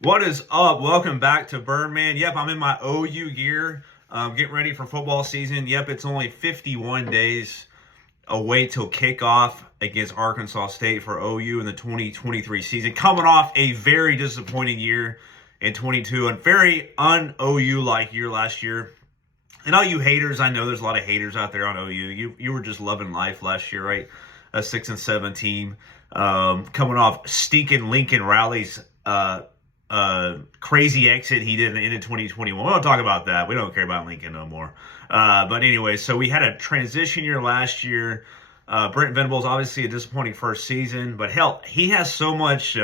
What is up? Welcome back to Birdman. Yep, I'm in my OU gear, getting ready for football season. Yep, it's only 51 days away till kickoff against Arkansas State for OU in the 2023 season. Coming off a very disappointing year in 22, and very un-OU like year last year. And all you haters, I know there's a lot of haters out there on OU. You were just loving life last year, right? A 6-7 team, coming off stinking Lincoln Riley's crazy exit he did in the end of 2021. We don't talk about that. We don't care about Lincoln no more. But anyway, so we had a transition year last year. Brent Venables, obviously a disappointing first season, but hell, he has so much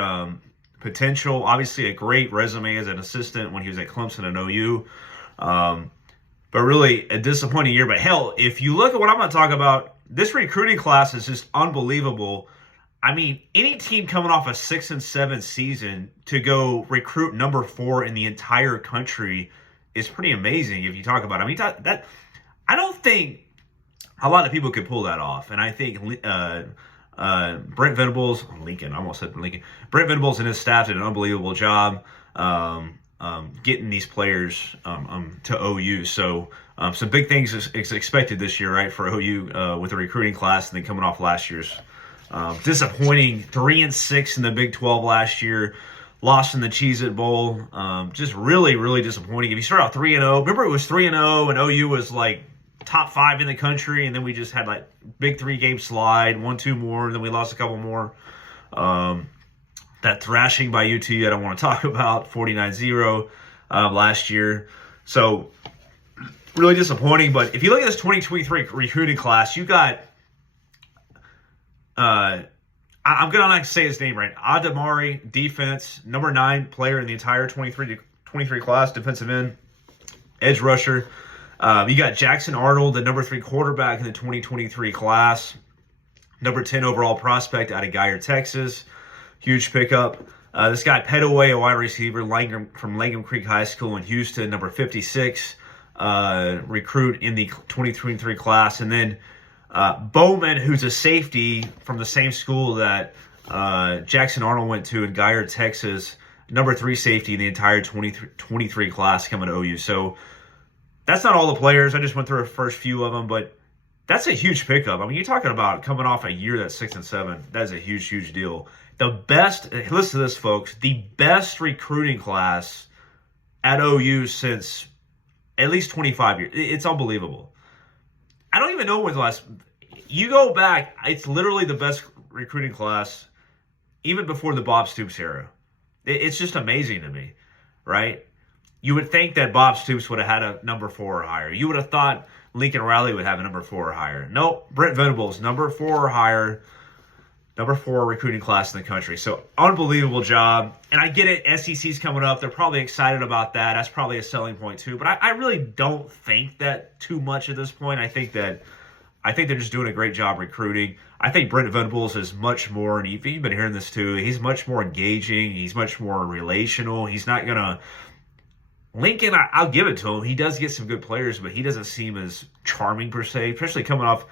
potential. Obviously, a great resume as an assistant when he was at Clemson and OU. But really a disappointing year. But hell, if you look at what I'm going to talk about, this recruiting class is just unbelievable. I mean, any team coming off a 6-7 season to go recruit number 4 in the entire country is pretty amazing. If you talk about it, I mean, that I don't think a lot of people could pull that off. And I think Brent Venables, Lincoln, I almost said Lincoln. Brent Venables and his staff did an unbelievable job getting these players to OU. So some big things is expected this year, right, for OU with the recruiting class, and then coming off last year's disappointing 3-6 in the Big 12 last year, lost in the Cheez-It Bowl. Just really, really disappointing. If you start out 3-0, remember it was 3-0 and OU was like top 5 in the country, and then we just had like big 3-game slide, 1-2 more, and then we lost a couple more. That thrashing by UT I don't want to talk about, 49-0 last year. So really disappointing. But if you look at this 2023 recruiting class, you got I'm going to say his name right. Adamari, defense, number 9 player in the entire 23 class, defensive end, edge rusher. You got Jackson Arnold, the number 3 quarterback in the 2023 class, number 10 overall prospect out of Geyer, Texas. Huge pickup. This guy, Petaway, a wide receiver, from Langham Creek High School in Houston, number 56, recruit in the 2023 class. And then Bowman, who's a safety from the same school that Jackson Arnold went to in Geyer, Texas, number 3 safety in the entire 23 class coming to OU. So that's not all the players. I just went through the first few of them, but that's a huge pickup. I mean, you're talking about coming off a year that's 6-7. That is a huge, huge deal. The best, listen to this, folks, the best recruiting class at OU since at least 25 years. It's unbelievable. I don't even know when the last, you go back, it's literally the best recruiting class even before the Bob Stoops era. It's just amazing to me, right? You would think that Bob Stoops would have had a number 4 or higher. You would have thought Lincoln Riley would have a number 4 or higher. Nope, Brent Venables, number 4 or higher, number 4 recruiting class in the country. So unbelievable job. And I get it, SEC's coming up. They're probably excited about that. That's probably a selling point too. But I really don't think that too much at this point. I think they're just doing a great job recruiting. I think Brent Venables is much more, and you've been hearing this too, he's much more engaging. He's much more relational. He's not going to, Lincoln, I'll give it to him. He does get some good players, but he doesn't seem as charming per se, especially coming off,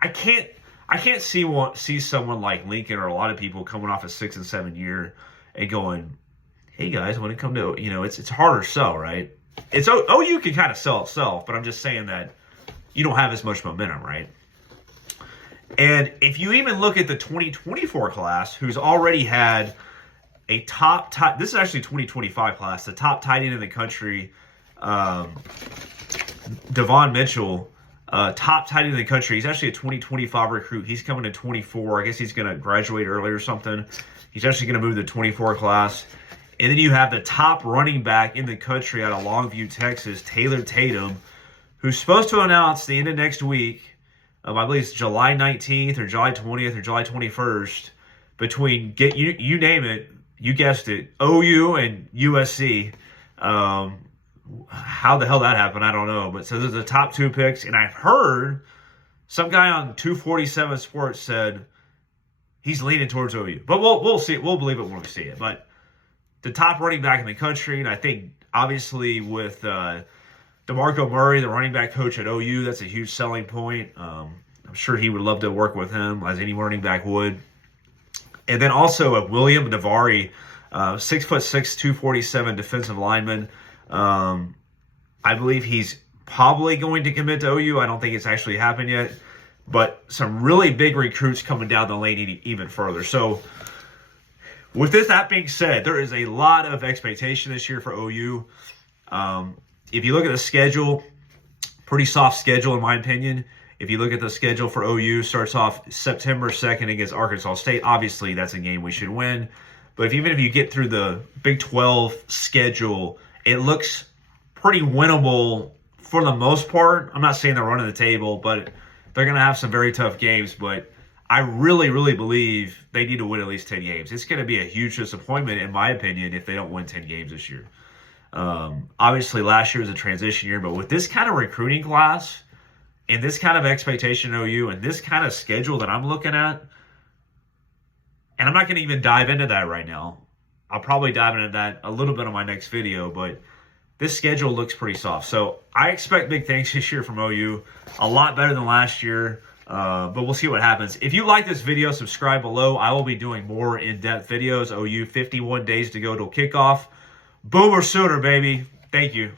I can't see someone like Lincoln or a lot of people coming off a 6-7 year and going, hey guys, when it comes to, it's harder to sell, right? OU can kind of sell itself, but I'm just saying that you don't have as much momentum, right? And if you even look at the 2024 class, who's already had a top, this is actually 2025 class, the top tight end in the country, Devon Mitchell, top tight end in the country. He's actually a 2025 recruit. He's coming to 24. I guess he's going to graduate early or something. He's actually going to move to the 24 class. And then you have the top running back in the country out of Longview, Texas, Taylor Tatum, who's supposed to announce the end of next week. I believe it's July 19th or July 20th or July 21st. Between, you name it, you guessed it, OU and USC. How the hell that happened, I don't know. But so there's the top 2 picks, and I've heard some guy on 247 Sports said he's leaning towards OU. But we'll see it. We'll believe it when we see it. But the top running back in the country, and I think obviously with DeMarco Murray, the running back coach at OU, that's a huge selling point. I'm sure he would love to work with him, as any running back would. And then also William Navari, 6'6", 247 defensive lineman. I believe he's probably going to commit to OU. I don't think it's actually happened yet. But some really big recruits coming down the lane even further. So with that being said, there is a lot of expectation this year for OU. If you look at the schedule, pretty soft schedule in my opinion. If you look at the schedule for OU, starts off September 2nd against Arkansas State. Obviously, that's a game we should win. But even if you get through the Big 12 schedule, it looks pretty winnable for the most part. I'm not saying they're running the table, but they're going to have some very tough games. But I really, really believe they need to win at least 10 games. It's going to be a huge disappointment, in my opinion, if they don't win 10 games this year. Obviously, last year was a transition year, but with this kind of recruiting class and this kind of expectation in OU and this kind of schedule that I'm looking at, and I'm not going to even dive into that right now. I'll probably dive into that a little bit on my next video, but this schedule looks pretty soft. So I expect big things this year from OU, a lot better than last year, but we'll see what happens. If you like this video, subscribe below. I will be doing more in-depth videos. OU 51 days to go till kickoff. Boomer sooner, baby. Thank you.